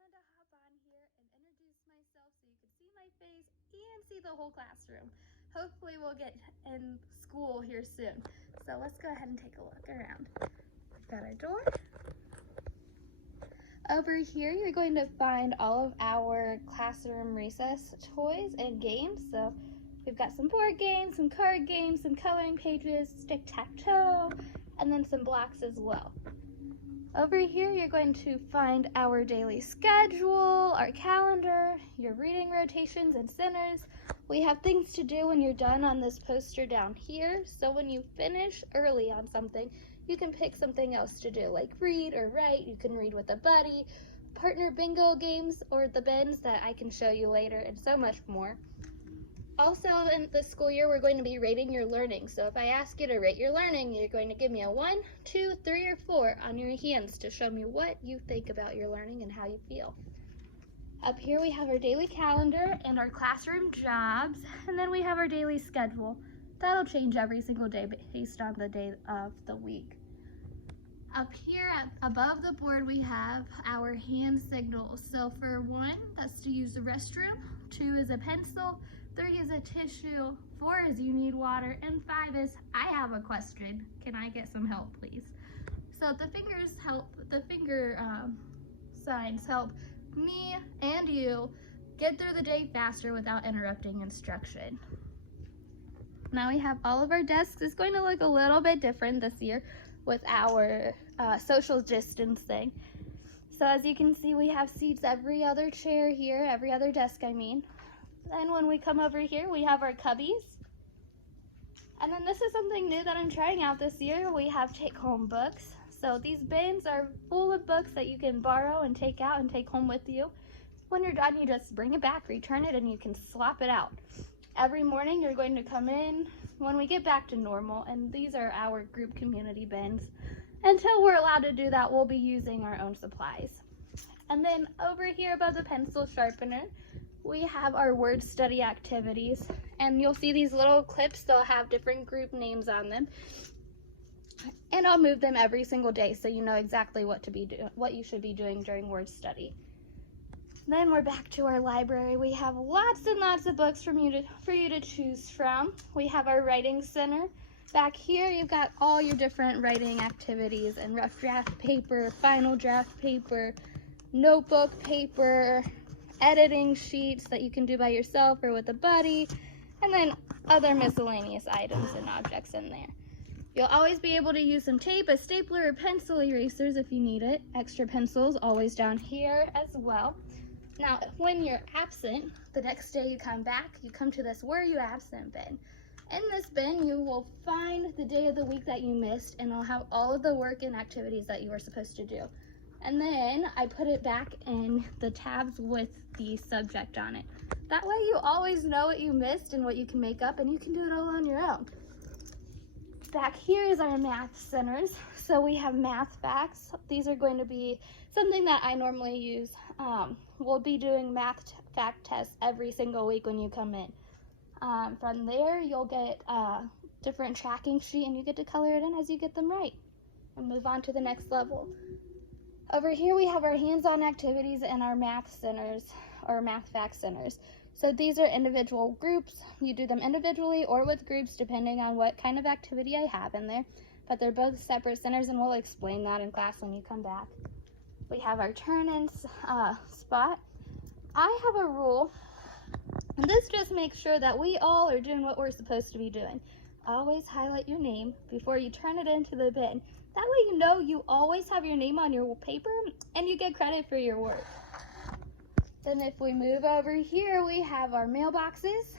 wanted to hop on here and introduce myself so you could see my face and see the whole classroom. Hopefully we'll get in school here soon. So let's go ahead and take a look around. We've got our door. Over here, you're going to find all of our classroom recess toys and games. So we've got some board games, some card games, some coloring pages, tic-tac-toe, and then some blocks as well. Over here, you're going to find our daily schedule, our calendar, your reading rotations and centers. We have things to do when you're done on this poster down here. So when you finish early on something, you can pick something else to do, like read or write. You can read with a buddy, partner bingo games, or the bins that I can show you later, and so much more. Also, in the school year, we're going to be rating your learning. So if I ask you to rate your learning, you're going to give me a 1, 2, 3, or 4 on your hands to show me what you think about your learning and how you feel. Up here we have our daily calendar and our classroom jobs, and then we have our daily schedule. That'll change every single day based on the day of the week. Up here above the board we have our hand signals. So for 1, that's to use the restroom, 2 is a pencil, 3 is a tissue, 4 is you need water, and 5 is I have a question. Can I get some help, please? So the fingers help, the finger signs help me and you get through the day faster without interrupting instruction. Now we have all of our desks. It's going to look a little bit different this year with our social distancing. So as you can see, we have seats every other chair here, every other desk I mean. Then when we come over here, we have our cubbies. And then this is something new that I'm trying out this year. We have take-home books. So these bins are full of books that you can borrow and take out and take home with you. When you're done, you just bring it back, return it, and you can swap it out. Every morning, you're going to come in when we get back to normal, and these are our group community bins. Until we're allowed to do that, we'll be using our own supplies. And then over here above the pencil sharpener, we have our word study activities, and you'll see these little clips. They'll have different group names on them, and I'll move them every single day so you know exactly what you should be doing during word study. Then we're back to our library. We have lots and lots of books for you to choose from. We have our writing center. Back here, you've got all your different writing activities and rough draft paper, final draft paper, notebook paper, editing sheets that you can do by yourself or with a buddy, and then other miscellaneous items and objects in there. You'll always be able to use some tape, a stapler, or pencil erasers if you need it. Extra pencils always down here as well. Now, when you're absent, the next day you come back, you come to this Where Are You Absent bin. In this bin, you will find the day of the week that you missed, and I'll have all of the work and activities that you were supposed to do. And then I put it back in the tabs with the subject on it. That way you always know what you missed and what you can make up, and you can do it all on your own. Back here is our math centers. So we have math facts. These are going to be something that I normally use. We'll be doing math fact tests every single week when you come in. From there, you'll get a different tracking sheet, and you get to color it in as you get them right and move on to the next level. Over here, we have our hands-on activities and our math centers, or math fact centers. So these are individual groups. You do them individually or with groups depending on what kind of activity I have in there. But they're both separate centers, and we'll explain that in class when you come back. We have our turn-in spot. I have a rule, and this just makes sure that we all are doing what we're supposed to be doing. Always highlight your name before you turn it into the bin. That way you know you always have your name on your paper, and you get credit for your work. Then if we move over here, we have our mailboxes.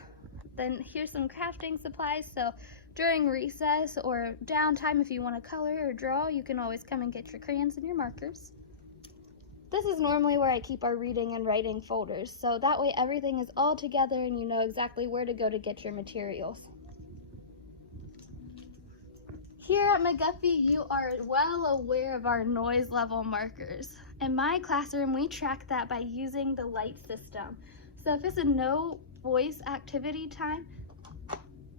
Then here's some crafting supplies. So during recess or downtime, if you want to color or draw, you can always come and get your crayons and your markers. This is normally where I keep our reading and writing folders. So that way everything is all together and you know exactly where to go to get your materials. Here at McGuffey, you are well aware of our noise level markers. In my classroom, we track that by using the light system. So if it's a no voice activity time,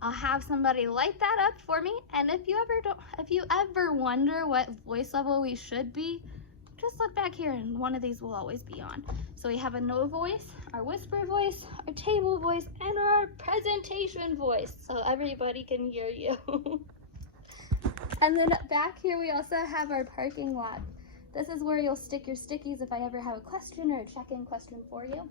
I'll have somebody light that up for me. And if you ever wonder what voice level we should be, just look back here and one of these will always be on. So we have a no voice, our whisper voice, our table voice, and our presentation voice, so everybody can hear you. And then back here we also have our parking lot. This is where you'll stick your stickies if I ever have a question or a check-in question for you.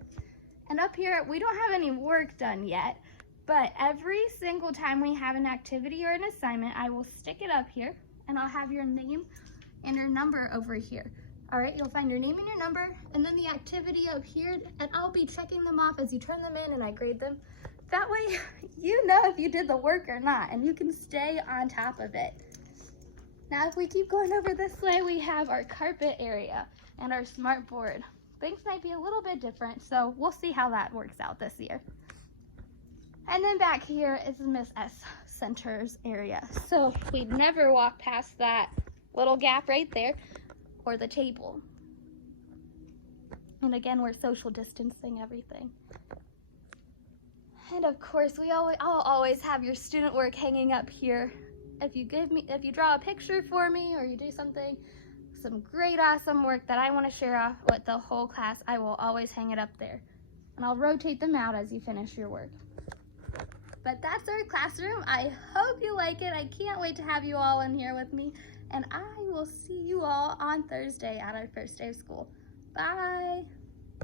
And up here, we don't have any work done yet, but every single time we have an activity or an assignment, I will stick it up here and I'll have your name and your number over here. All right, you'll find your name and your number and then the activity up here, and I'll be checking them off as you turn them in and I grade them. That way you know if you did the work or not and you can stay on top of it. Now if we keep going over this way, we have our carpet area and our smart board. Things might be a little bit different, so we'll see how that works out this year. And then back here is Miss S. Center's area. So we'd never walk past that little gap right there or the table. And again, we're social distancing everything. And of course, I'll always have your student work hanging up here. If you draw a picture for me or you do something, some great awesome work that I want to share off with the whole class, I will always hang it up there. And I'll rotate them out as you finish your work. But that's our classroom. I hope you like it. I can't wait to have you all in here with me. And I will see you all on Thursday at our first day of school. Bye.